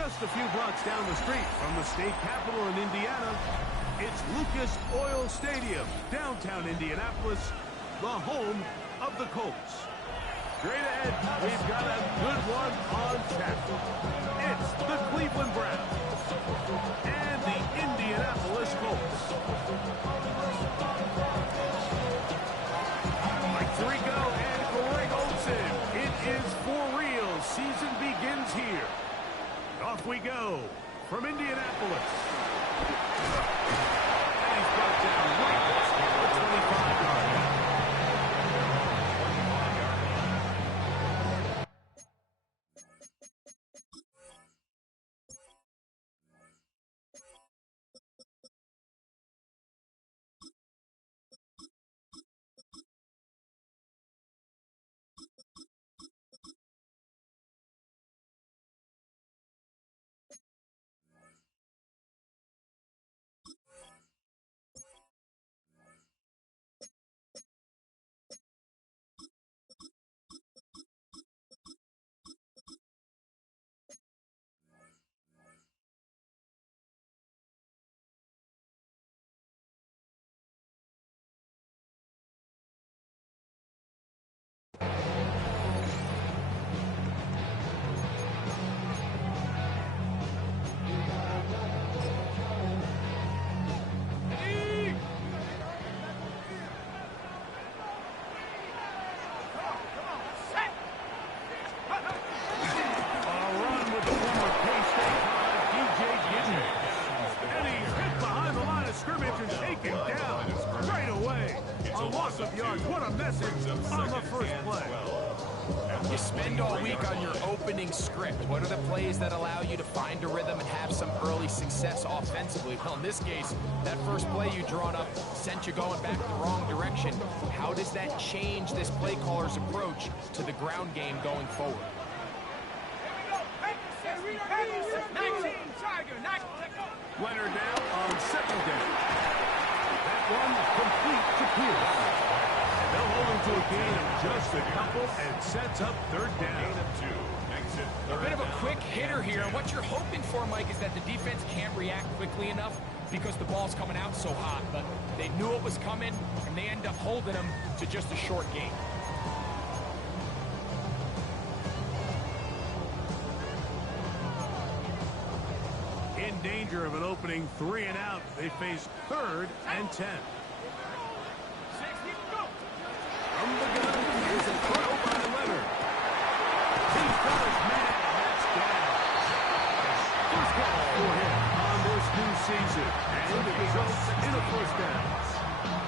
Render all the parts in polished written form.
Just a few blocks down the street from the state capitol in Indiana, it's Lucas Oil Stadium, downtown Indianapolis, the home of the Colts. Straight ahead, we've got a good one on tap. It's the Cleveland Browns and the Indianapolis Colts. Like three go, and Greg Olsen. It is for real. Season begins here. Off we go from Indianapolis. And he's brought down right at the 25-yard line. What a message on the first play. You spend all week on your opening script. What are the plays that allow you to find a rhythm and have some early success offensively? Well, in this case, that first play you drawn up sent you going back the wrong direction. How does that change this play caller's approach to the ground game going forward? Leonard now on second down. That one complete to Pierce. They'll hold him to a gain of just a couple and sets up third down. A bit of a quick hitter here. What you're hoping for, Mike, is that the defense can't react quickly enough because the ball's coming out so hot. But they knew it was coming, and they end up holding him to just a short gain. In danger of an opening 3 and out, they face 3rd and 10. From the gun, here's a throw by Leonard. He's got his man, and that's down. First down for him on this new season, and it results in a first down.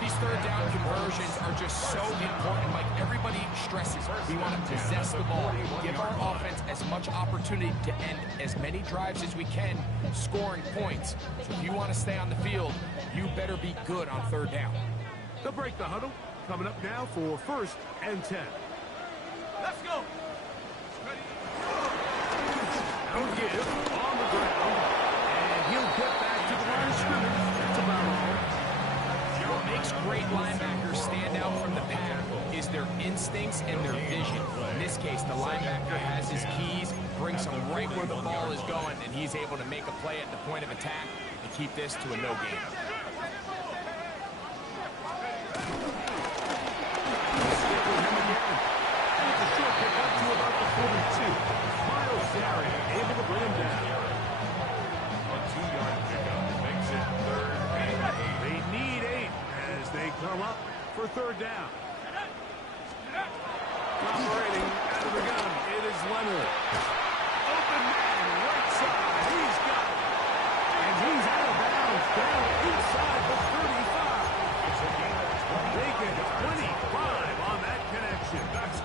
These third down conversions are just so important. Like everybody stresses, we want to possess the ball, give our offense as much opportunity to end as many drives as we can, scoring points. So if you want to stay on the field, you better be good on third down. They'll break the huddle. Coming up now for 1st and 10. Let's go. No give on the ground, and he'll get back to the line of scrimmage. That's about all. What makes great linebackers stand out from the pack is their instincts and their vision. In this case, the linebacker has his keys, brings him right where the ball is going, and he's able to make a play at the point of attack and keep this to a no gain. Able to bring him down. A 2-yard pickup makes it 3rd and 8. They need 8 as they come up for 3rd down. Operating out of the gun, it is Leonard. Open man, right side, he's got it. And he's out of bounds, down inside the 35. It's a gain of 20. They get 25 on that connection. That's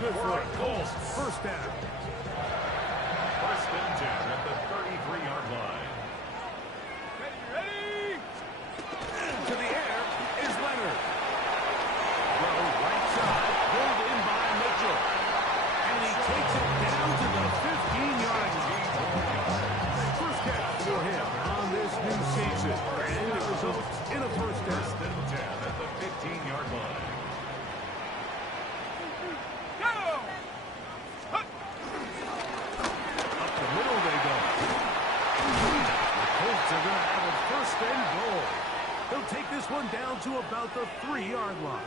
good for a Colts. First down. 1st and 10 at the 33-yard line. Ready? To the air is Leonard. Throw right side, pulled in by Mitchell. And he takes it down to the 15-yard line. First down for him on this new season. And it results in a first down. 1st and 10 at the 15-yard line. Up the middle they go. and goal. He'll take this one down to about the 3-yard line.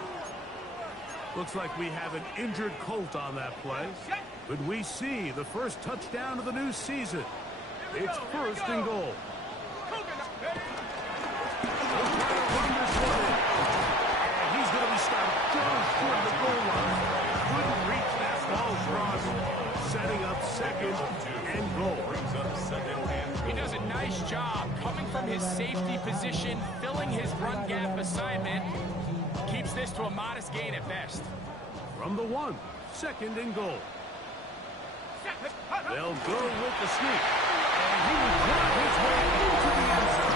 Looks like we have an injured Colt on that play. But we see the first touchdown of the new season. It's first and goal. And he's going to be stopped just toward the goal line. Couldn't reach that ball cross. Setting up second and goal. He does a nice job coming from his safety position, filling his run gap assignment. Keeps this to a modest gain at best. From the 1, second and goal. They'll go with the sneak. And he will drive his way into the end zone.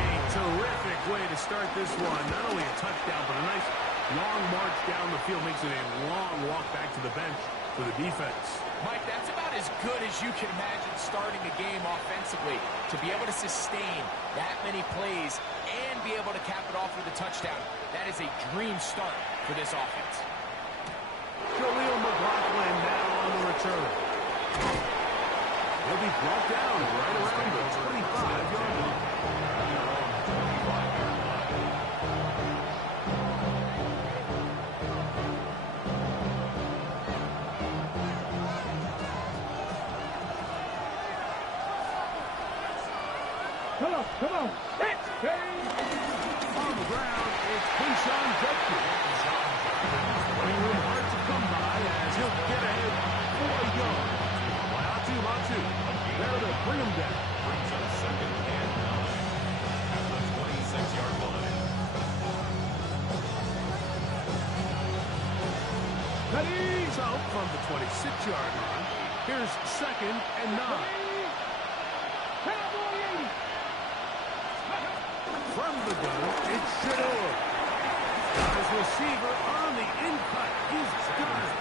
A terrific way to start this one. Not only a touchdown, but a nice long march down the field. Makes it a long walk back to the bench for the defense. Mike, that's about as good as you can imagine starting a game offensively. To be able to sustain that many plays and be able to cap it off with a touchdown, that is a dream start for this offense. Khalil McLaughlin now on the return. He'll be brought down right around the 25-yard line. Come on. Let's go. On the ground, it's Quinshon Judkins. Running room hard to come by as he'll get ahead for a yard. Latu. There to bring him down. Brings up second and 9 at the 26-yard line. He's out from the 26-yard line. Here's second and 9. From the gun, it's Shador. Got his receiver on the in-cut. He's got it.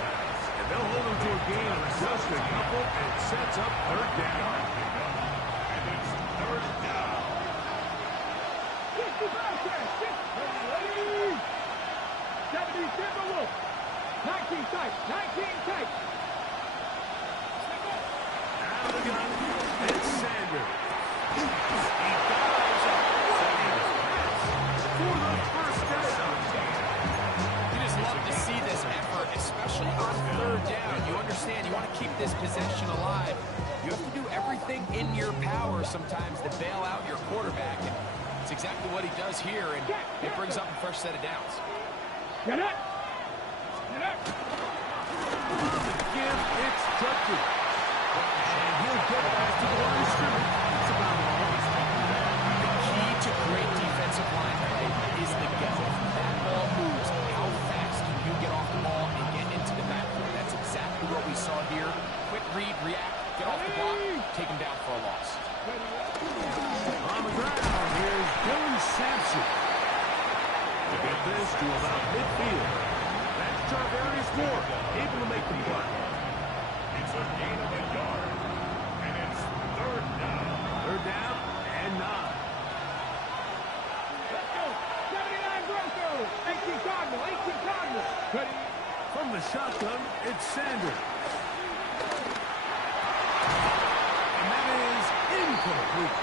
And they'll hold him to a gain on a just a couple and sets up third down. And it's third down. 19 tight. Out of the gun, it's Sanders. He dives up for the first down. You just love to see this effort, especially on third down. You understand, you want to keep this possession alive. You have to do everything in your power sometimes to bail out your quarterback. And it's exactly what he does here, and it brings up a fresh set of downs. Get up. Again, it's Judkins. And he'll get back to the line of scrimmage. It's about all. The key to great defensive line play is the get-off. That ball moves. How fast can you get off the ball and get into the backfield? That's exactly what we saw here. Quick read, react, get off the block, take him down for a loss. On the ground, here's Dylan Sampson. To get this to about midfield. That's Charvarius Ward, able to make the play. It's a gain of a yard. And it's third down. Third down and 9. Let's go. 79 Broncos. 18 Cardinal. From the shotgun, it's Sanders. And that is incomplete.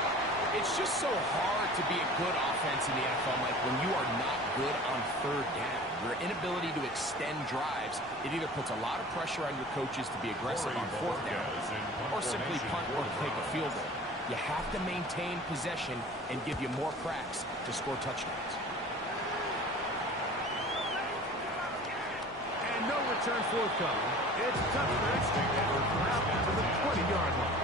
It's just so hard to be a good offense in the NFL, Mike, when you are not good on third down. Your inability to extend drives, it either puts a lot of pressure on your coaches to be aggressive on fourth down or simply punt or take a field goal. You have to maintain possession and give you more cracks to score touchdowns. And no return forthcoming. It's touchback out to the 20-yard line.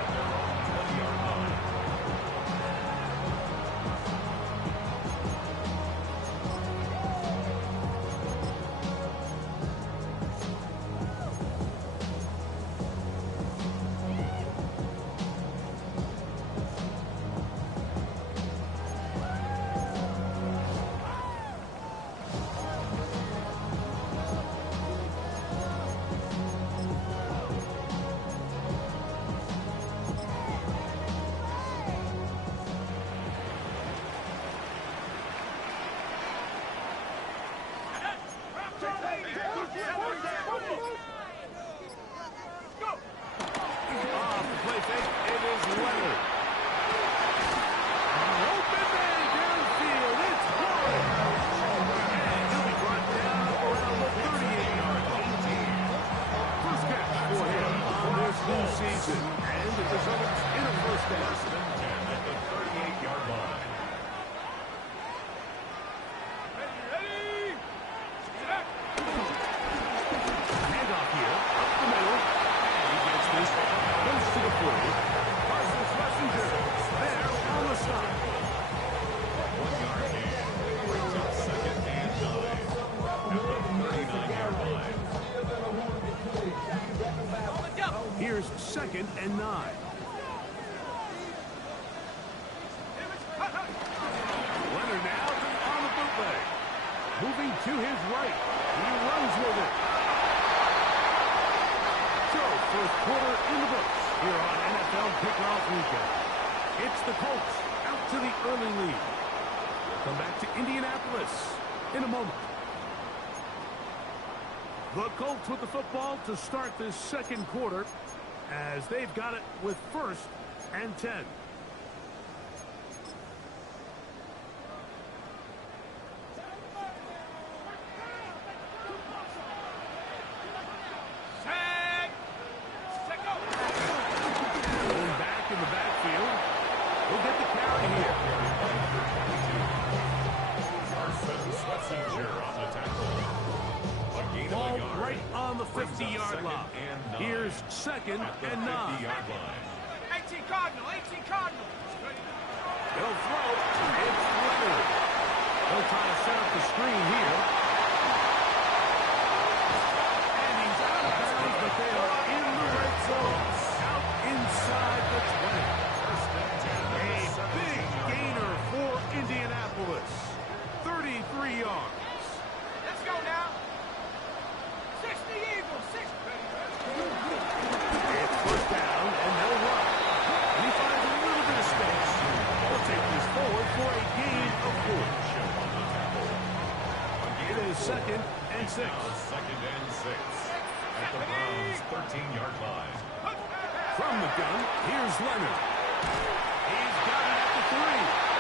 receives it, and it results in a first down. First and 10 at the 38-yard line. Handoff here, up the middle, and he gets this, goes to the 40. Parsons Messenger, there on the stop. 1-yard gain brings up second and 9 at the 39-yard line. Here's second and 9. Leonard now on the bootleg. Moving to his right. He runs with it. So, first quarter in the books here on NFL Kickoff Weekend. It's the Colts out to the early lead. We'll come back to Indianapolis in a moment. The Colts with the football to start this second quarter as they've got it with first and 10. Going back in the backfield. We'll get the carry here. On the tackle. A gain of Ball a yard. right on the 50-yard line. Here's second and 9. 50-yard line. 18 Cardinal, 18 Cardinal. He'll throw. It's Leonard. He'll try to set up the screen here. And he's out of bounds, but they are in the red zone. Out inside the 20. A big gainer for Indianapolis. 33 yards. Let's go now. 60 Eagles, 60. It's first down, and they'll run. And he finds a little bit of space. They'll take this forward for a gain of 4. It is second and 6. Second and 6 at the Browns' 13-yard line. From the gun, here's Leonard. He's got it at the 3.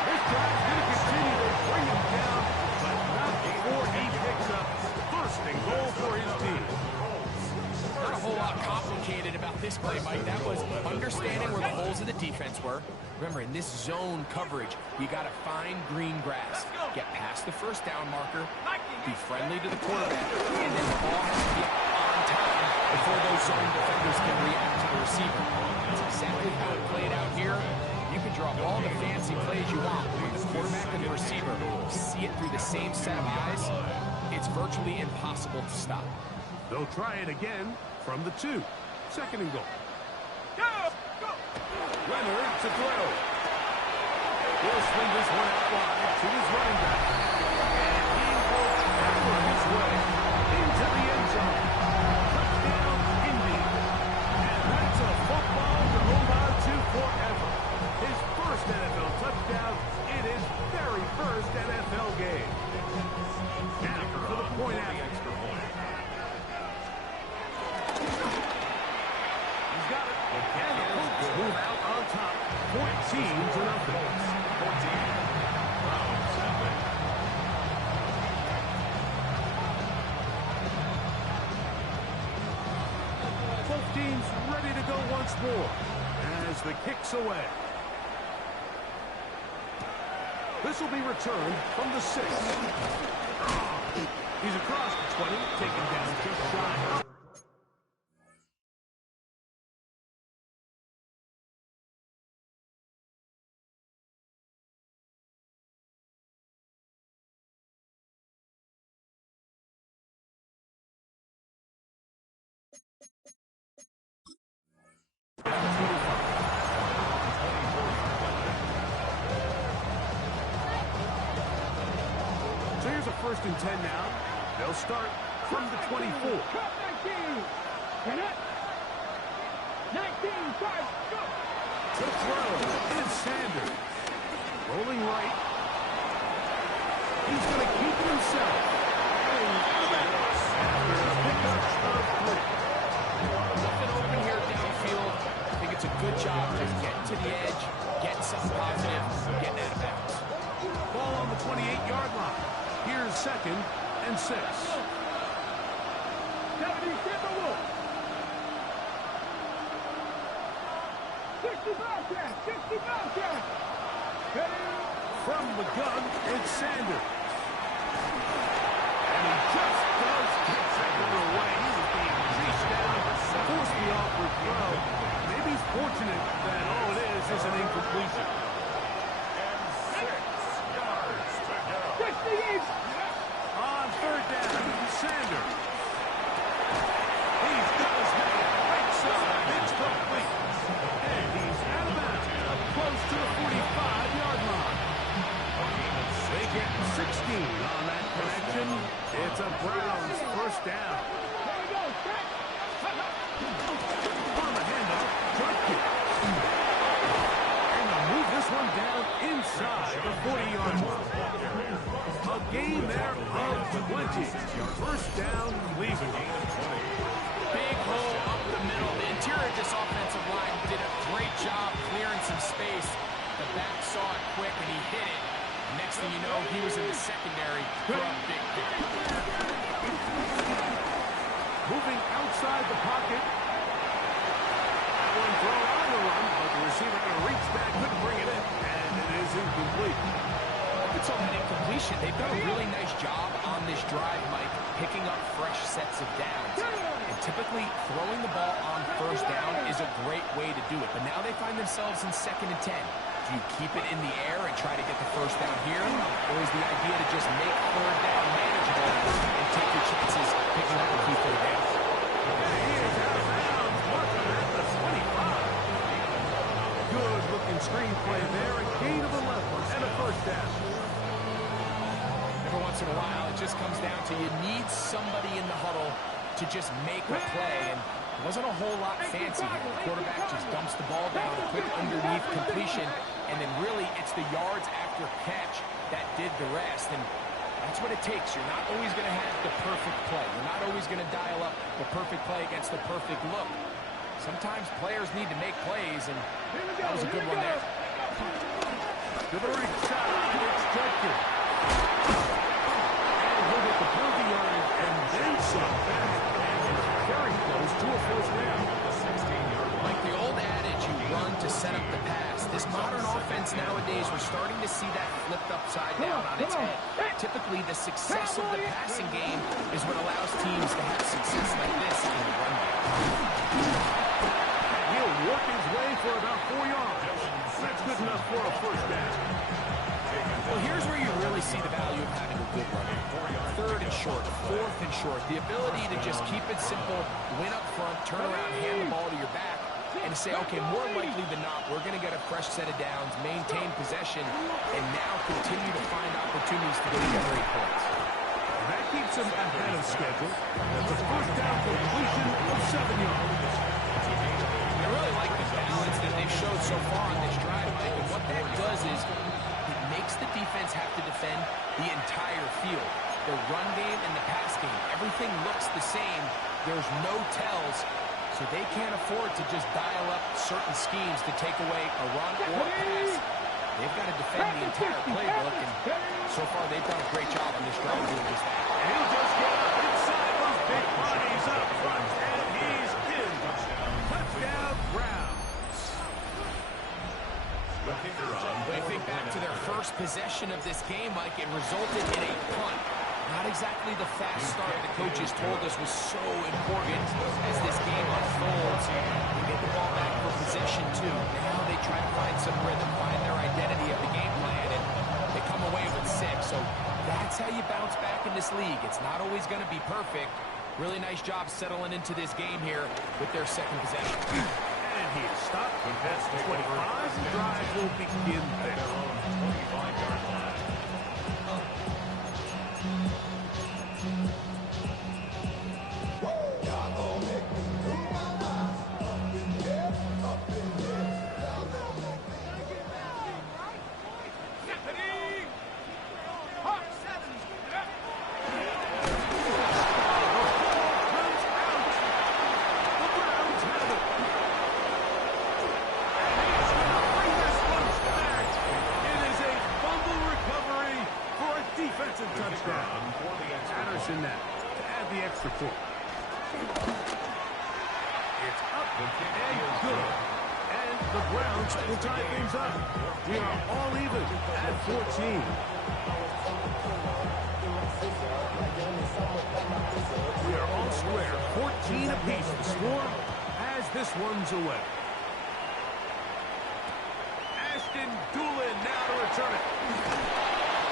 This drive's going to continue to bring him down, but not before he picks up first and goal for his team. Not a whole lot complicated about this play, Mike. That was understanding where the holes in the defense were. Remember, in this zone coverage, you got to find green grass. Get past the first down marker, be friendly to the quarterback, and then the ball has to be on time before those zone defenders can react to the receiver. That's exactly how it played out here. You can draw all the fancy plays you want. When the quarterback and the receiver see it through the same set of eyes, it's virtually impossible to stop. They'll try it again from the 2. Second and goal. Go, go. Leonard to throw. He'll swing this one out wide to his running back. And he will power his way into the end zone. Touchdown, Indy. And that's a football to hold on to forever. His first NFL touchdown in his very first NFL game. Now for the point after. Extra point. He's got it. And the Colts move out on top. 14-0. 14. Browns have it. Both teams ready to go once more as the kick's away. This will be returned from the 6. He's across the 20, taken down just shy. So here's a first and 10 now. They'll start from the 24. Cut 19. Turn up. 19, five, go. To throw is Sanders. Rolling right. He's going to keep it himself. After a pickup of 3. Nothing open here downfield. I think it's a good job just getting to the edge, getting something positive, getting out of bounds. Ball on the 28-yard line. Here's second and 6. 70 Timberwolves. 60 Bobcat. 60 Bobcat. From the gun, it's Sanders. And he just does get that one away. He was being chased down, forced the awkward throw. Maybe he's fortunate that all it is an incompletion. And 6 yards to go. 68. On third down, Sanders. He's got his man right side. It's complete. And he's out of bounds, up close to the 45-yard line. They get 16 on that connection. It's a Browns first down. There we go. Set. On the handoff, drop kick. And they'll move this one down inside the 40-yard line. A gain there of 20. First down, Cleveland. Big hole up the middle. The interior of this offensive line did a great job clearing some space. The back saw it quick and he hit it. Next thing you know, he was in the secondary for a big hit. Moving outside the pocket. That one thrown on the run, but the receiver had to reach back, couldn't bring it in, and it is incomplete. It's on that incompletion. They've done a really nice job on this drive, Mike, picking up fresh sets of downs. And typically, throwing the ball on first down is a great way to do it. But now they find themselves in 2nd and 10. Do you keep it in the air and try to get the first down here? Or is the idea to just make third down manageable and take your chances picking up a key third down? He is out of bounds, marking at the 25. Good-looking screenplay there, a gain of 11 and a first down. Every once in a while, it just comes down to you need somebody in the huddle to just make a play. And it wasn't a whole lot fancy here. The quarterback just dumps the ball down, a quick underneath completion, and then really it's the yards after catch that did the rest. And that's what it takes. You're not always going to have the perfect play. You're not always going to dial up the perfect play against the perfect look. Sometimes players need to make plays, and that was a good one there. To the right side, it's Judkins. And he'll get the penalty yard and then some back. And it's very close to a first down. Like the old adage, you run to set up the pass. This modern offense nowadays, we're starting to see that flipped upside down on its head. Typically, the success of the passing game is what allows teams to have success like this in the run game. He'll work his way for about 4 yards. That's good enough for a first down. Well, here's where you really see the value of having a good run. 3rd and short, 4th and short. The ability to just keep it simple, win up front, turn around, hand the ball to your back, and say, okay, more likely than not, we're going to get a fresh set of downs, maintain possession, and now continue to find opportunities to go generate points. That keeps him ahead of schedule. That's a first down completion of 7 yards. I really like the balance that they've showed so far on this drive, Mike, and what that does is it makes the defense have to defend the entire field. The run game and the pass game, everything looks the same. There's no tells, so they can't afford to just dial up certain schemes to take away a run or a pass. They've got to defend the entire playbook, and so far they've done a great job on this drive doing just that. And he'll just get up inside those big bodies up front, and he's in. Touchdown, Browns. They think back to their first possession of this game, Mike. It resulted in a punt. Not exactly the fast start the coaches told us was so important as this game unfolds. They get the ball back for possession two. Now they try to find some rhythm, find their identity of the game plan, and they come away with 6. So that's how you bounce back in this league. It's not always going to be perfect. Really nice job settling into this game here with their second possession. And he is stopped at the 25. The drive will begin there. 25-yard line. Defensive touchdown. Patterson now to add the extra point. It's up and good. And The Browns will tie things up. We are all even at 14. We are all square. 14 apiece to score as this one's away. Ashton Doolin now to return it.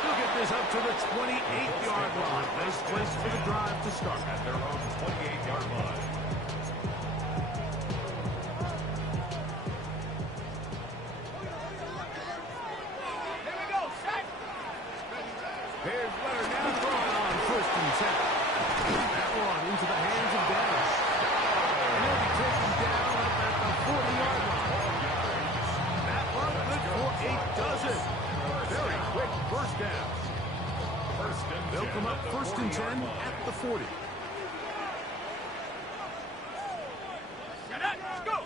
He'll get this up to the 28-yard line. Nice place for the drive to start. At their own 28-yard line. Here's Leonard now throwing on 1st and 10. That one into the hands of Dallas. And he'll be taken down up at the 40-yard line. That one good for a dozen. Very quick first down. They'll come up 1st and 10 at the 40. Let's go.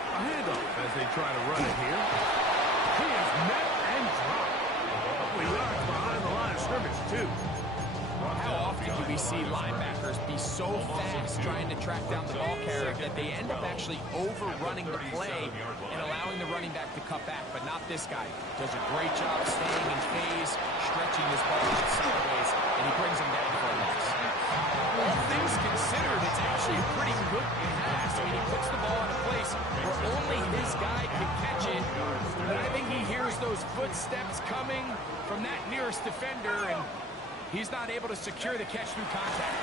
A handoff as they try to run it here. He is met and dropped. A couple of yards behind the line of scrimmage, too. How often do we see linebackers be so fast trying to track down the ball carrier that they end up actually overrunning the play and allowing the running back to cut back? But not this guy. Does a great job staying in phase, stretching his ball out sideways, and he brings him down for a loss. All things considered, it's actually a pretty good pass. I mean, he puts the ball in a place where only his guy can catch it. But I think he hears those footsteps coming from that nearest defender, and he's not able to secure the catch through contact.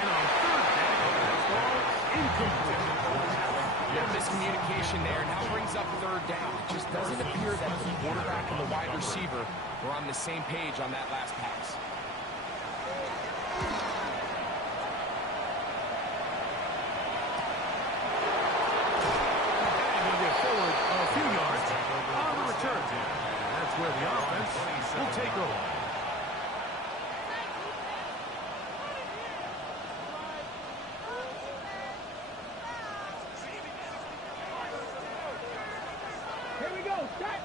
And on 3rd down, the ball incomplete. No miscommunication there. Now brings up 3rd down. It just doesn't appear that the quarterback and the wide receiver were on the same page on that last pass. And he'll get forward a few yards on the return. And that's where the offense will take over. Here we go. Set.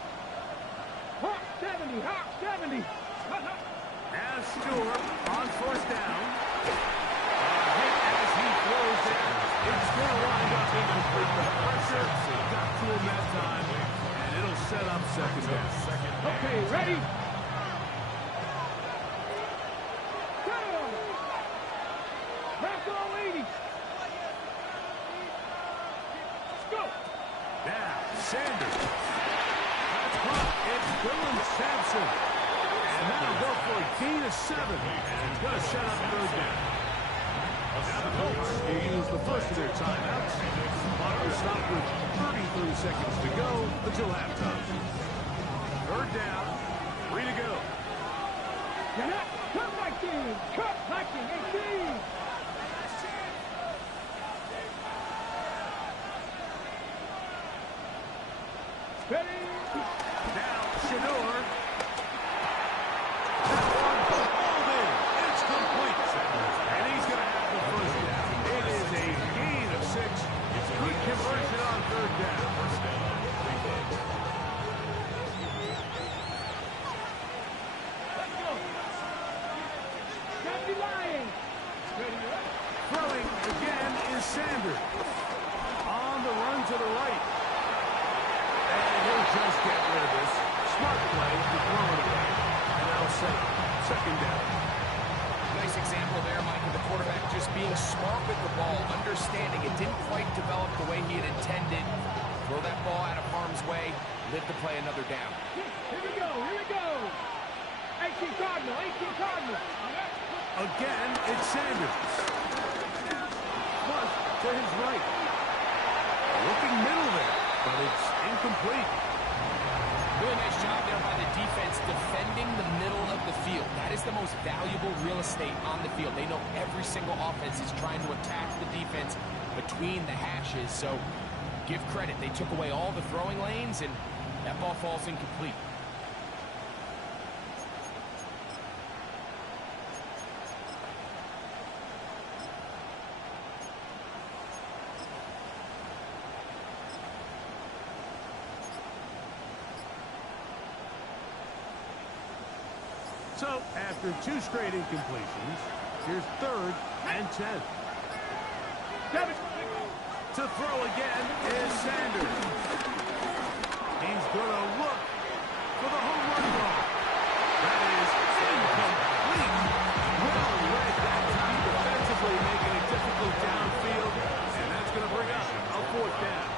Hawk 70. Hawk 70. Now Stewart on 1st down. A hit as he throws there. It's going to wind up incomplete. The pressure got to him that time, and it'll set up 2nd down. Okay, ready? Go. Back on 80. Let's go. Now, Sanders. That's caught. It's Dylan Sampson. And that'll go for a gain of 7. And it's going to set up 3rd down. Now the Colts will use the first of their timeouts. Clock will stop with 33 seconds to go until halftime. 3rd down. 3 to go. Get up. Cut Viking. Cut Viking. 18. Ready? Now, Shador. That one hauled in. It's complete. And he's going to have the 1st down. It is a gain of 6. Good conversion on 3rd down. Let's go. Got the Lions. Ready? Throwing again is Sanders. On the run to the right. And he'll just get rid of this. Smart play to throw it away. And that'll set up 2nd down. Nice example there, Mike, of the quarterback just being smart with the ball, understanding it didn't quite develop the way he had intended. Throw that ball out of harm's way, live to play another down. Here we go. Here we go. 18 Cardinal. 18 Cardinal. Again, it's Sanders. Plus to his right. Looking middle there, but it's incomplete. Really nice job there by the defense defending the middle of the field. That is the most valuable real estate on the field. They know every single offense is trying to attack the defense between the hashes. So give credit. They took away all the throwing lanes, and that ball falls incomplete. So, after 2 straight incompletions, here's 3rd and 10. To throw again is Sanders. He's going to look for the home run ball. That is incomplete. Well read that time defensively, making it difficult downfield. And that's going to bring up a fourth down.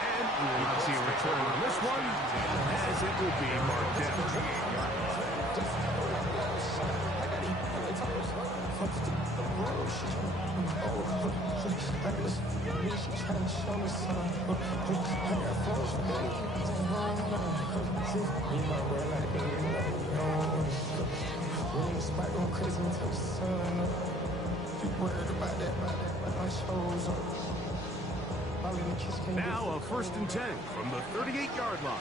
And we will not see a return on this one, as it will be marked down. Now a 1st and 10 from the 38-yard line.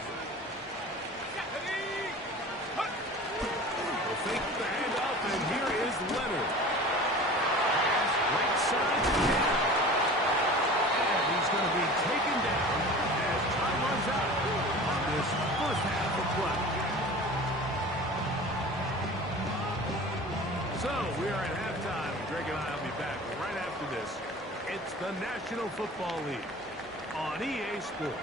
We'll fake the handoff, and here is Leonard. Right side down. And he's going to be taken down as time runs out on this first half of play. So we are at halftime. Greg and I will be back right after this. It's the National Football League on EA Sports.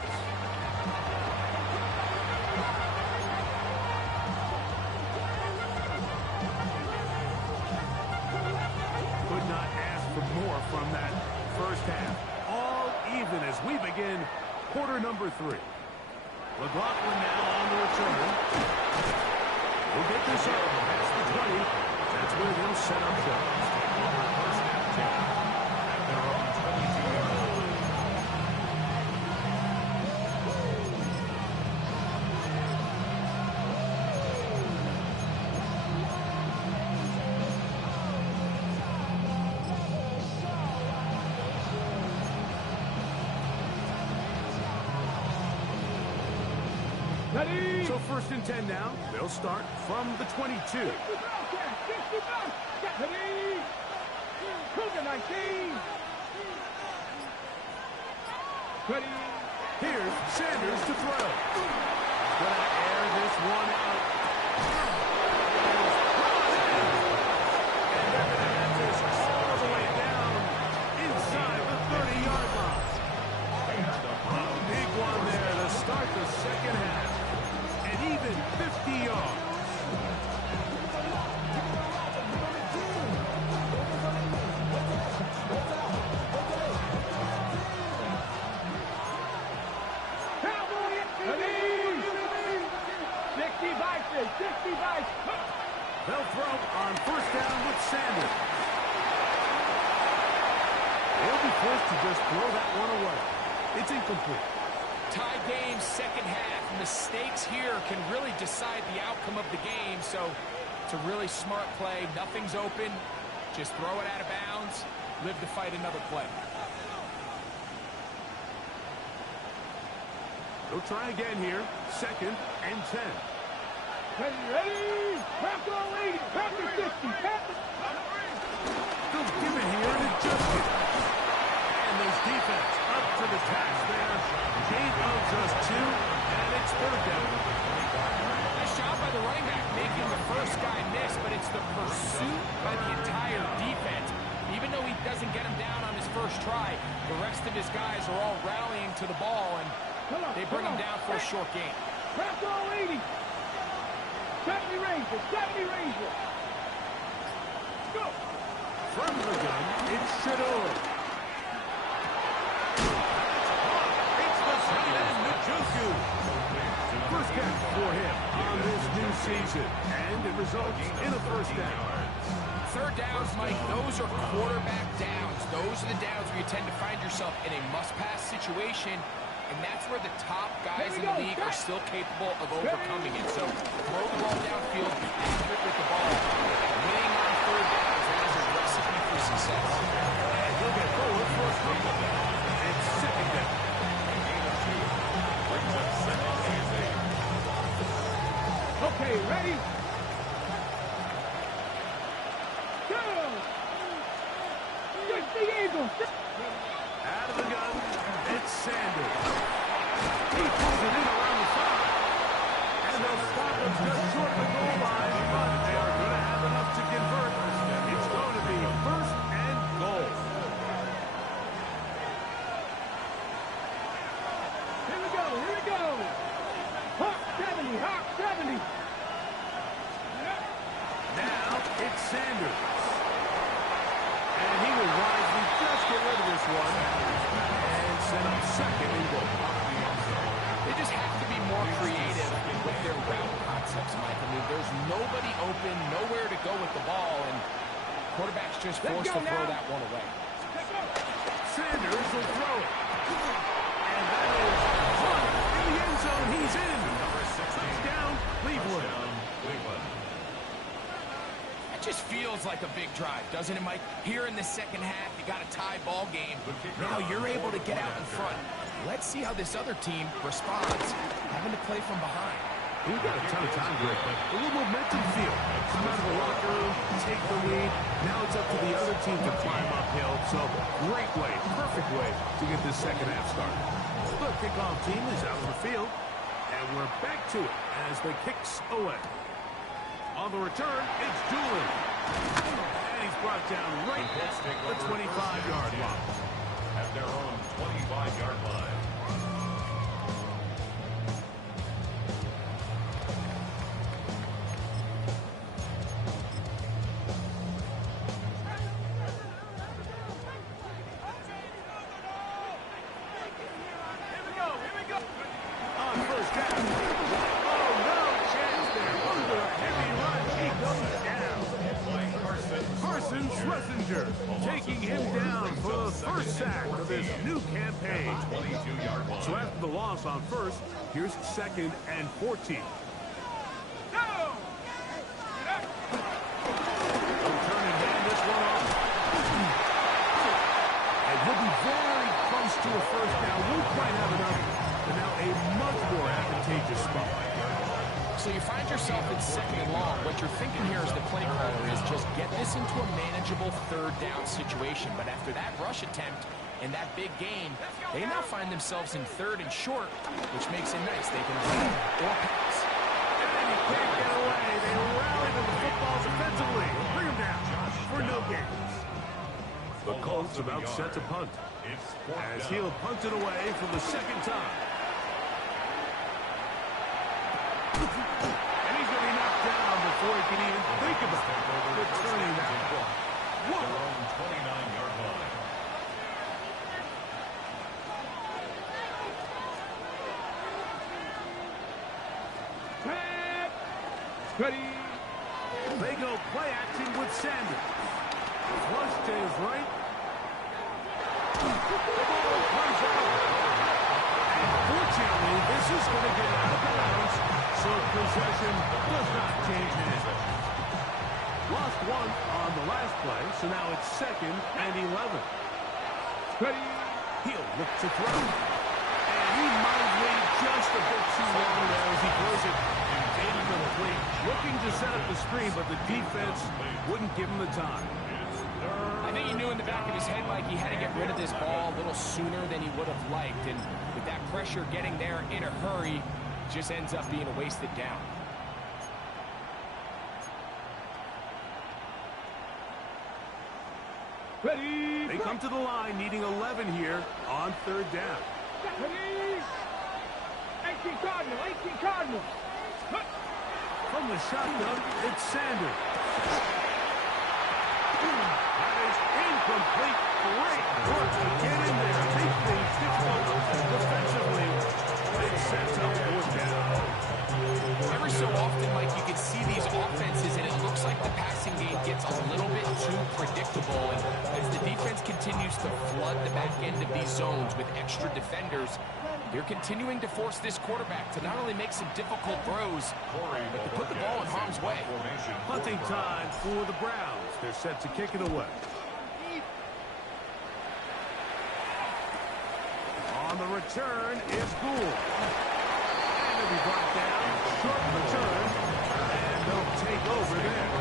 Could not ask for more from that first half. All even as we begin quarter number 3. McLaughlin now on the return. We'll get this up past the 20. That's where they'll set up shop. First and 10 at their own 22-yard line. Ready? So 1st and 10 now. They'll start from the 22. 60 back. Ready? Cougar 19. Ready? Here's Sanders to throw. Gonna air this one out. And they're gonna have this all the way down inside the 30-yard line. A big one there to start the second half. And even 50 yards. They'll throw on 1st down with Sanders. They'll be forced to just throw that one away. It's incomplete. Tie game, second half. Mistakes here can really decide the outcome of the game. So it's a really smart play. Nothing's open. Just throw it out of bounds. Live to fight another play. They'll try again here. 2nd and 10. Ready? Panther 80, Panther 60, Panther. They'll give it here and adjust it. And this defense up to the task there. Gain of just 2, and it's 3rd down. Nice job by the running back making the first guy miss, but it's the pursuit by the entire defense. Even though he doesn't get him down on his first try, the rest of his guys are all rallying to the ball, and they bring him down for a short gain. Panther 80. 70 Rangers, 70 Rangers. Go. From the gun, it's Shador. It's the tight end, Njoku. First catch for him on this new season, and it results in a 1st down. 3rd downs, Mike, those are quarterback downs. Those are the downs where you tend to find yourself in a must-pass situation, and that's where the top guys in the league are still capable of overcoming it. So throw the ball downfield, be accurate with the ball. Winning on 3rd downs, that is a recipe for success. And he'll get forward for a couple. It's 2nd down. Brings up 2nd and 8. Okay, ready? Go! Get the Eagles! Out of the gun, it's Sanders. He pulls it in around the 5. And they'll stop him just short of the goal line. Sanders. And he will wisely just get rid of this one and set up second and goal. They just have to be more creative with their route concepts, Mike. I mean, there's nobody open, nowhere to go with the ball, and quarterback's just forced to throw that one away. Sanders will throw it. And that is one in the end zone. He's in. Touchdown, Cleveland. It just feels like a big drive, doesn't it, Mike? Here in the second half, you got a tie ball game. Now you're able to get out in front. Let's see how this other team responds, having to play from behind. We've got a ton of time here, but a little momentum feel. Come out of the locker room, take the lead. Now it's up to the other team to climb uphill. So great way, perfect way to get this second half started. The kickoff team is out on the field, and we're back to it as the kicks away. On the return, it's Doolin. And he's brought down right at the 25-yard line. At their own 25-yard line. Taking him down for the first sack of this new campaign. So after the loss on first, here's second and 14. Turning down this one off. And we'll be very close to a first down. Won't quite have enough, but now a much more advantageous spot. So you find yourself in second and long. What you're thinking here as the play caller is just get this into a manageable third down situation. But after that rush attempt and that big gain, they now find themselves in third and short, which makes it nice. They can run or pass. And you can't get away. They rally to the footballs offensively. Bring them down for no gains. The Colts about set to punt as he'll punt it away for the second time. And he's going to be knocked down before he can even think about returning that ball. Whoa! 29-yard line. Ready. They go play action with Sanders. Flush to his right. The ball comes out. And fortunately, this is going to get out of bounds, so possession does not change hands. Lost one on the last play, so now it's second and 11. Ready. He'll look to throw. And he might have waited just a bit too long there as he throws it incomplete. Looking to set up the screen, but the defense wouldn't give him the time. I think he knew in the back of his head, Mike, he had to get rid of this ball a little sooner than he would have liked. And with that pressure getting there in a hurry, it just ends up being a wasted down. Ready. They come to the line needing 11 here on third down. Ready. 18 Cardinal. 18 Cardinal. From the shotgun, it's Sanders. That is incomplete. Great work to get in there. Make things difficult defensively. It sets up fourth down. Every so often, Mike, you can see these offenses, and it looks like the passing game gets a little bit too predictable. And as the defense continues to flood the back end of these zones with extra defenders, they're continuing to force this quarterback to not only make some difficult throws, but to put the ball in harm's way. Punting time for the Browns. They're set to kick it away. On the return is Gould. And he'll be brought down. Short return. And they'll take over there.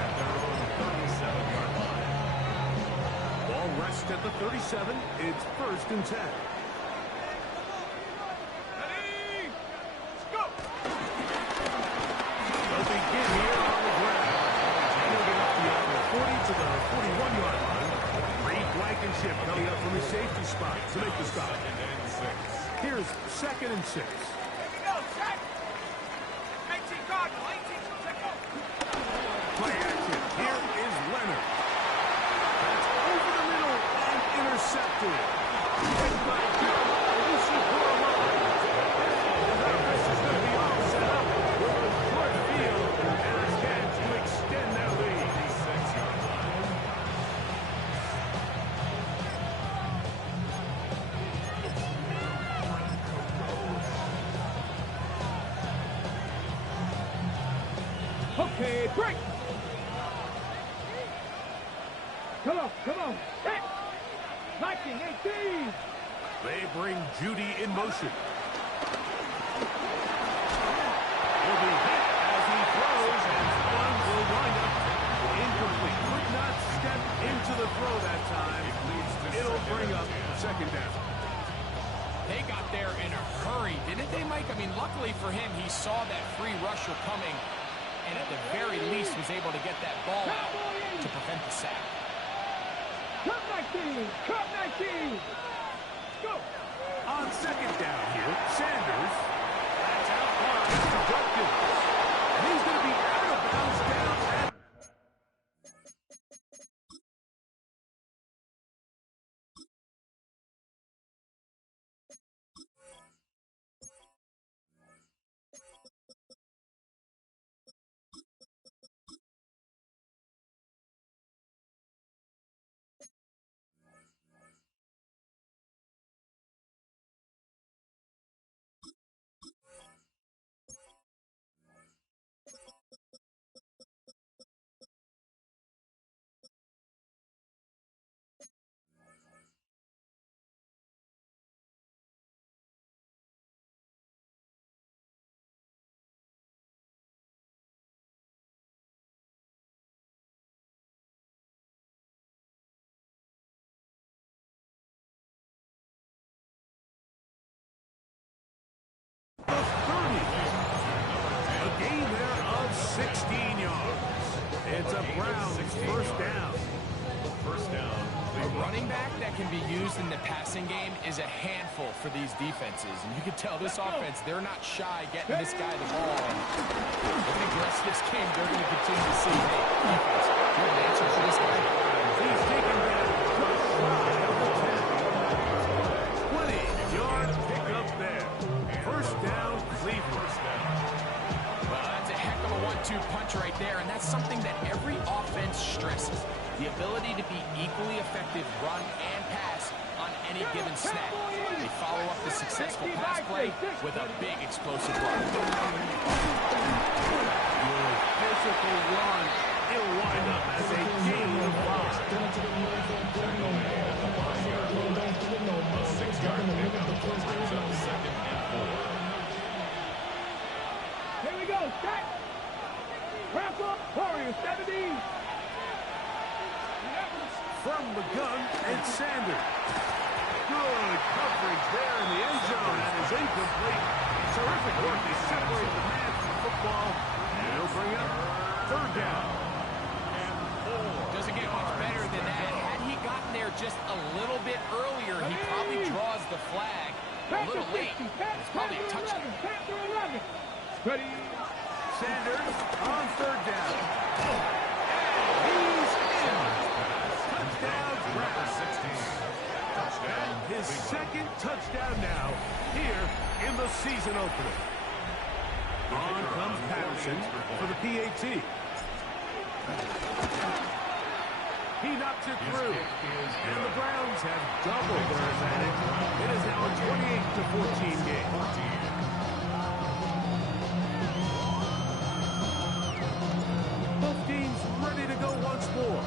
At their own 37-yard line. Ball rests at the 37. It's first and 10. Ready. Let's go. They'll begin here on the ground. And he'll get up beyond the 40 to the 41-yard line. Reed Blankenship coming up from the safety spot to make the stop. Here's second and 6. Here we go, set. 18 Cardinal. 18. Let's go. aggressive. Hit by Lucy for a run. This is going to be all set up with a short field and a chance to extend that lead. 6-yard line. Okay, break. Come on, come on. Hit. Liking 18. They bring Judy in motion. Will be hit as he throws, and one will wind up incomplete. Could not step into the throw that time. It'll bring up second down. They got there in a hurry, didn't they, Mike? I mean, luckily for him, he saw that free rusher coming, and at the very least was able to get that ball out to prevent the sack. Cut 19. Cut 19. Go. On second down here, Sanders. That's out wide to Duggan. And he's going to be out of bounds down at the 30. A gain there of 16 yards. It's a Browns first down. First down. A running back that can be used in the passing game is a handful for these defenses. And you can tell this offense, they're not shy getting this guy the ball. And I think the rest of this game, they're going to continue to see, hey, defense, you have an answer for this guy. He's taken that just shy of the 10. 20-yard pickup there. First down, Cleveland. Well, that's a heck of a 1-2 punch right there, and that's something that every offense stresses. The ability to be equally effective run and pass on any given snap. They follow up the successful pass play with a big explosive run. Physical run. It'll wind up as a gain of 5. A 6-yard pickup brings up second and 4. Here we go. Set. Wrap up. Warriors 70. From the gun, it's Sanders. Good coverage there in the end zone, and is incomplete. Terrific work to separate the man from the football, and it'll bring up third down. Doesn't get much better than that. Had he gotten there just a little bit earlier, he probably draws the flag a little late. It's probably a touchdown. Ready. Sanders on third down. And he's in. Touchdown, Browns. And his second touchdown now here in the season opener. On comes Patterson for the PAT. He knocks it through, and the Browns have doubled their advantage. It is now a 28-14 game. Both teams ready to go once more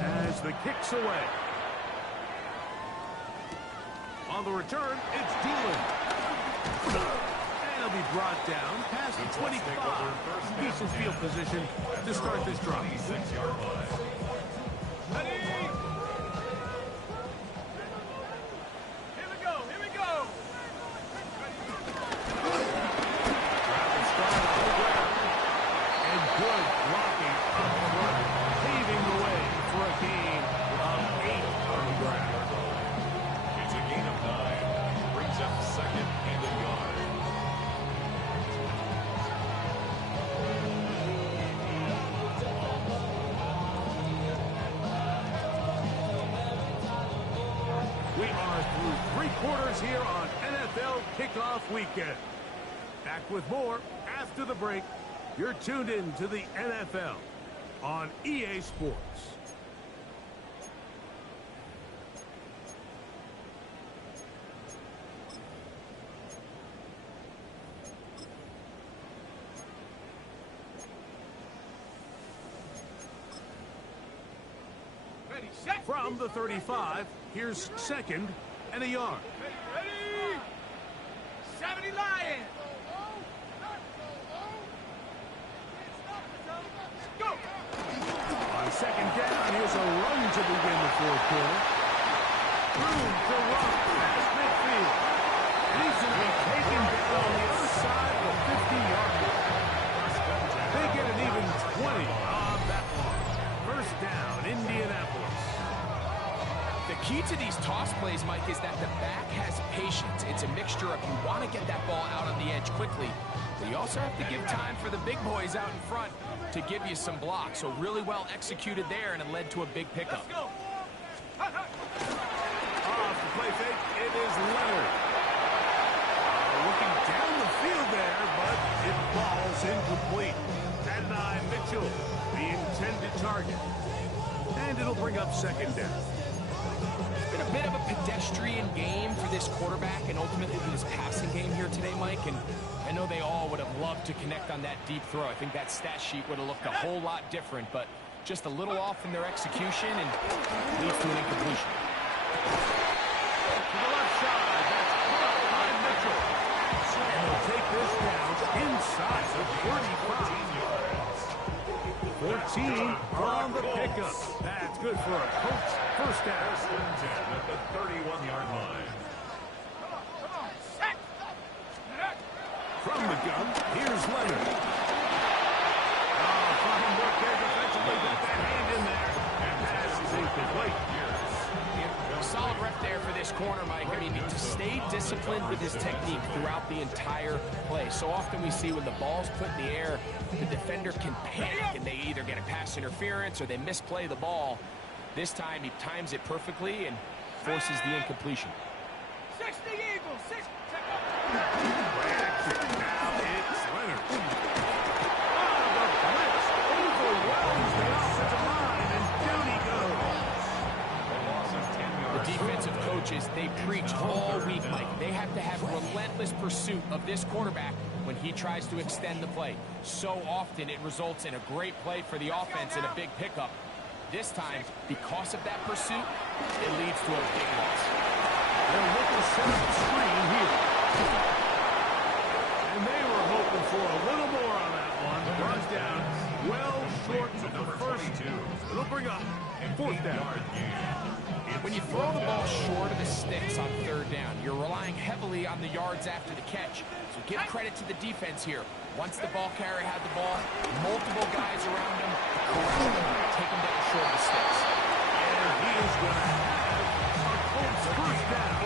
as the kick's away. On the return, it's Dillon. And he'll be brought down past the 25. Decent field position to start this drive. 6-yard line. Ready. Here we go. Here we go. Travis started on the ground. And good blocking up front, paving the way for a gain of 8 on the ground. It's a gain of 9. Brings up second and a yard. quarters here on NFL Kickoff Weekend. Back with more after the break. You're tuned in to the NFL on EA Sports. From the 35, here's second and a yard. Ready? 70 Lions. Go. On second down, here's a run to begin the fourth quarter. Room to run past midfield. Needs to be taken down on the other side of the 50-yard line. They get an even 20 on that one. First down, Indianapolis. The key to these toss plays, Mike, is that the back has patience. It's a mixture of you want to get that ball out on the edge quickly, but you also have to give time for the big boys out in front to give you some blocks. So really well executed there, and it led to a big pickup. Let's go. Off the play fake, it is Leonard. Looking down the field there, but it falls incomplete. Adonai Mitchell, the intended target. And it'll bring up second down. It's been a bit of a pedestrian game for this quarterback and ultimately for this passing game here today, Mike. And I know they all would have loved to connect on that deep throw. I think that stat sheet would have looked a whole lot different, but just a little off in their execution and leads to an incompletion. To the left side, that's caught by Mitchell. And they'll take this down inside the 14 on the pickup. That's good for a Colts first down. At the 31-yard line. From the gun, here's Leonard. Oh, fine work there defensively. Got that hand in there. And pass is incomplete. Solid rep there for this corner, Mike. I mean, to stay disciplined with his technique throughout the entire play. So often we see when the ball's put in the air, the defender can panic and they either get a pass interference or they misplay the ball. This time he times it perfectly and forces the incompletion. 60 Eagles. 60. Now it's Leonard. The blitz overwhelms the offensive line, and down he goes. The defensive coaches, they preach all week, Mike. They have to have relentless pursuit of this quarterback when he tries to extend the play. So often it results in a great play for the offense and a big pickup. This time, because of that pursuit, it leads to a big loss. They're looking to set up the screen here. And they were hoping for a little more on that one. Runs down well short of the first two. It'll bring up fourth down. When you throw the ball short of the sticks on third down, you're relying heavily on the yards after the catch. So give credit to the defense here. Once the ball carrier had the ball, multiple guys around him, corral him, take him down short of the sticks. And he is going to have a Colts first down.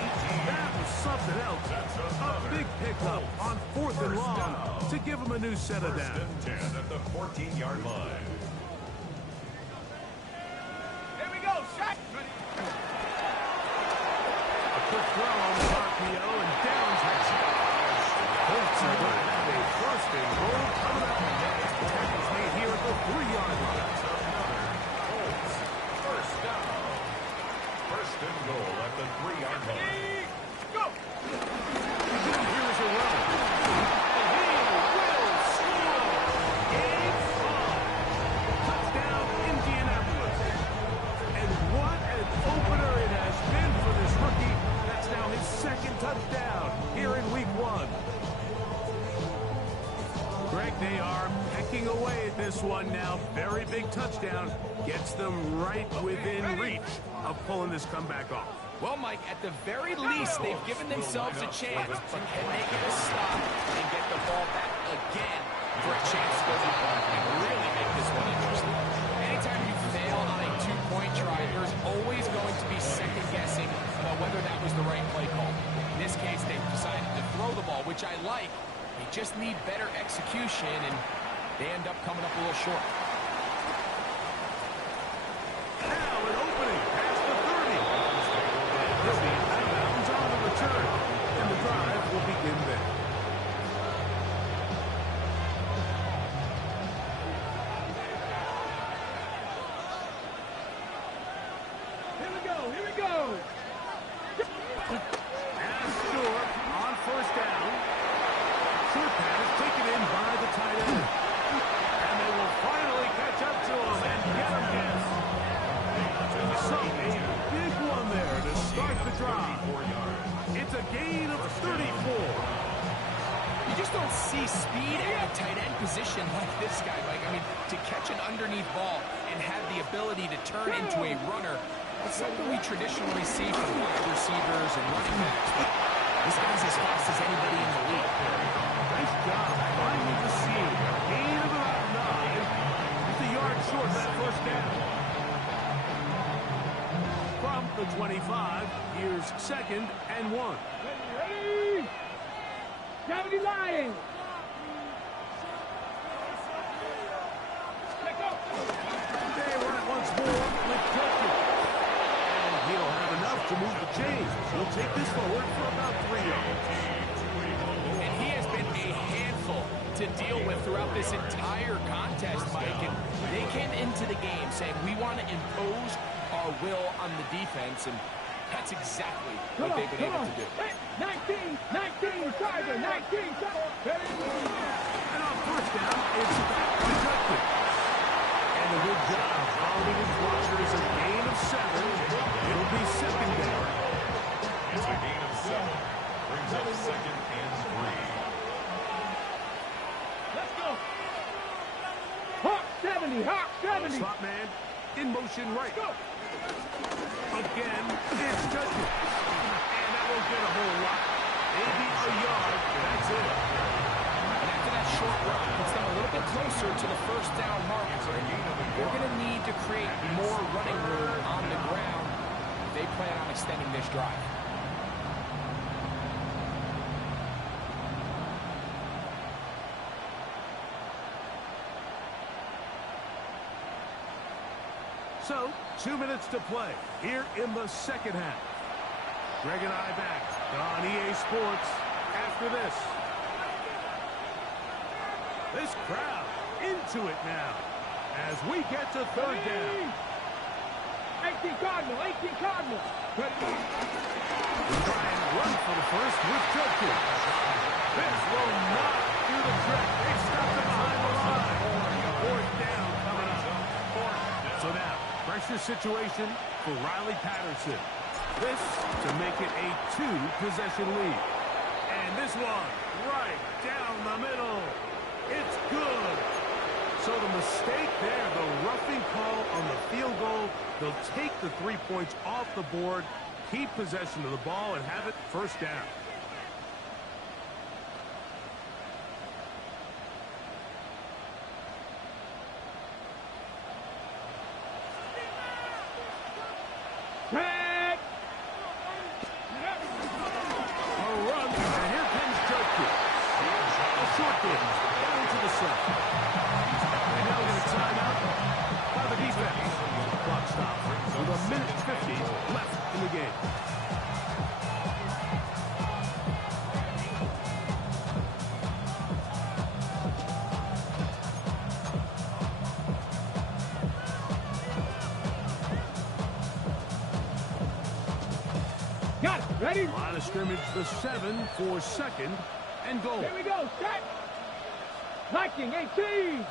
That was something else. A big pickup on fourth and long to give him a new set of downs. 10 at the 14-yard line. Here we go. Shot. A quick throw on the RPO, and Downs has it. Colts are going to have a first and goal coming up. Tackles made here at the 3-yard line. Colts, first down. First and goal at the 3-yard line. Go. Here's a run. And he will score. Game on. Touchdown, Indianapolis. And what an opener it has been for this rookie. That's now his second touchdown here in week 1. Greg, they are pecking away at this one now. Very big touchdown. Gets them right within reach of pulling this comeback off. Well, Mike, at the very least, they've given themselves a chance, but can they get a stop and get the ball back again for a chance to go down and really make this one interesting? Anytime you fail on a two-point try, there's always going to be second-guessing about whether that was the right play call. In this case, they've decided to throw the ball, which I like. They just need better execution, and they end up coming up a little short. Now an opening past the 30. He'll be out of bounds on the return. go. And Stewart on first down. Short pass taken in by the tight end. And they will finally catch up to him and get him again. So a big one there to start the drive. It's a gain of 34. You just don't see speed at the tight end position like this guy, Mike. I mean, to catch an underneath ball and have the ability to turn into a runner, that's something we traditionally see from wide receivers and running backs. But this guy's as fast as anybody in the league. Nice job finding the seam. Gain of about 9. Just a yard short of that first down. From the 25, here's 2nd and 1. Ready? 70 Lions. Let's go. They run it once more with Judkins. And he'll have enough to move the chains. He'll take this forward for about 3 yards. And he has been a handful to deal with throughout this entire contest, Mike. And they came into the game saying, we want to impose our will on the defense, and that's exactly what they've been able to do. 19, Tiger, 19, And on first down, it's back to Judkins. And a good job following his blockers, a gain of 7. It'll be 2nd down. It's a gain of 7. Brings up 2nd and 3. Let's go. Hawk 70, Hawk 70. Slot man in motion right. Go. Again, it's Judkins. And that won't get a whole lot. Maybe a yard. That's it. And after that short run, puts them a little bit closer to the first down marker. They're going to need to create more running room on the ground if they plan on extending this drive. So, 2 minutes to play here in the second half. Greg and I back on EA Sports after this. This crowd into it now as we get to 3rd down. 18 Cardinal, 18 Cardinal. Try and run for the first with Judkins. This will not do the trick. They stopped it behind the line. 4th down coming up. So now, pressure situation for Riley Patterson. This to make it a 2-possession lead. And this one right down the middle. It's good. So the mistake there, the roughing call on the field goal, they'll take the 3 points off the board, keep possession of the ball, and have it 1st down. Tag. A run, and here comes Judkins. A short game, down to the side. And now we get a timeout by the defense. Clock stop with 1:50 left in the game. Got it. Ready? Line of scrimmage, the 7 for 2nd and goal. Here we go. Set. Liking 18.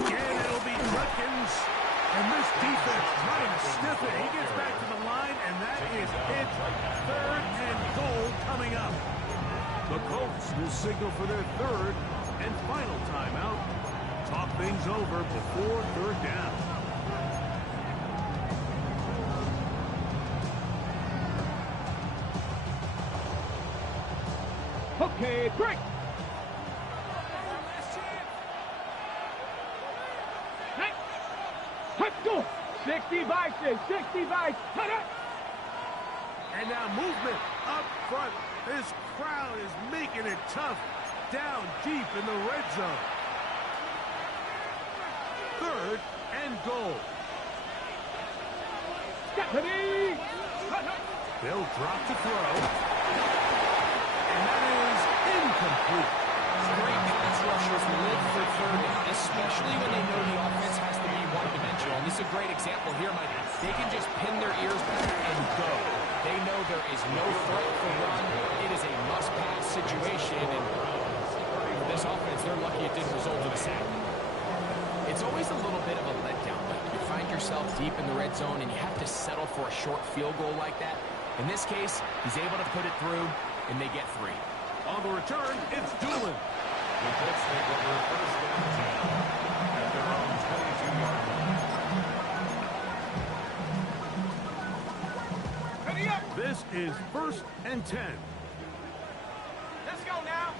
Again, it'll be Judkins. And this defense trying to stiff it. He gets back to the line, and that is it. 3rd and goal coming up. The Colts will signal for their 3rd and final timeout. Talk things over before 3rd down. Okay, break. Hey. Let's go. 60 vices, 60 vices. And now movement up front. This crowd is making it tough down deep in the red zone. 3rd and goal. Ready? They'll drop to throw. And that is incomplete. Great pass rushers live for 3rd, especially when they know the offense has to be one-dimensional. In This is a great example here, Mike. They can just pin their ears back and go. They know there is no threat for run. It is a must-pass situation, and for this offense, they're lucky it didn't result in a sack. It's always a little bit of a letdown. Like you find yourself deep in the red zone, and you have to settle for a short field goal like that. In this case, he's able to put it through, and they get 3. On the return, it's Doolin. The Colts take over first and 10 at their own 22-yard line. This is 1st and 10. Let's go now.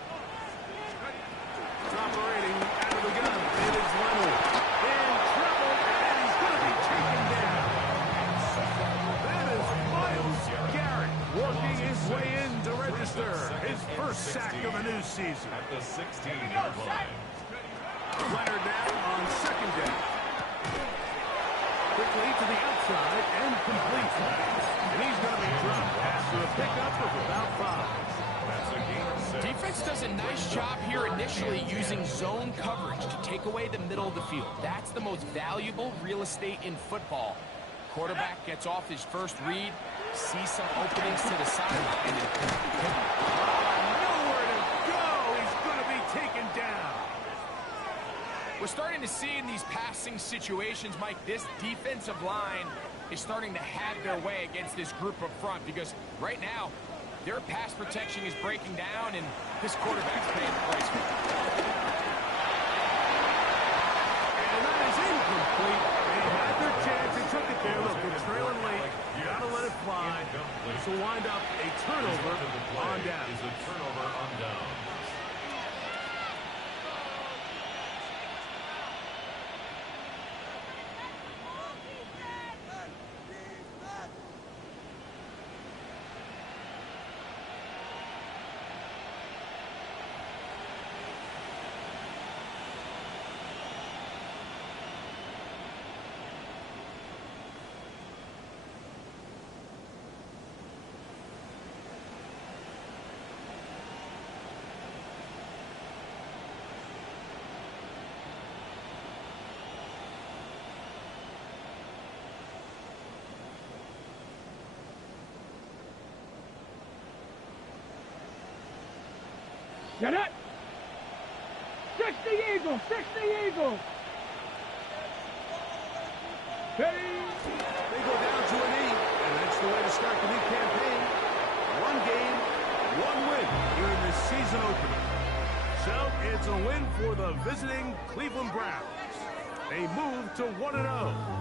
Operating out of the gun. It is Leonard. In trouble, and he's going to be taken down. That is Myles Garrett working his way in to register his first sack of the new season. At the 16-yard line. Leonard now on 2nd down. Quickly to the outside and complete. And he's going to be dropped after a pickup of about 5. That's a gain of 6. Defense does a nice job here initially using zone coverage to take away the middle of the field. That's the most valuable real estate in football. Quarterback gets off his first read, sees some openings to the sideline. Nowhere to go. He's going to be taken down. We're starting to see in these passing situations, Mike, this defensive line is starting to have their way against this group up front because right now, their pass protection is breaking down, and this quarterback's paying the price for it. And that is incomplete. They had their chance. They took it there. Look, they're trailing late. You got to let it fly. This will wind up a turnover on down. Is a turnover on down. Get it. 60 Eagles, 60 Eagles. Hey. They go down to an 8, and that's the way to start the new campaign. 1 game, 1 win here in this season opener. So it's a win for the visiting Cleveland Browns. They move to 1-0.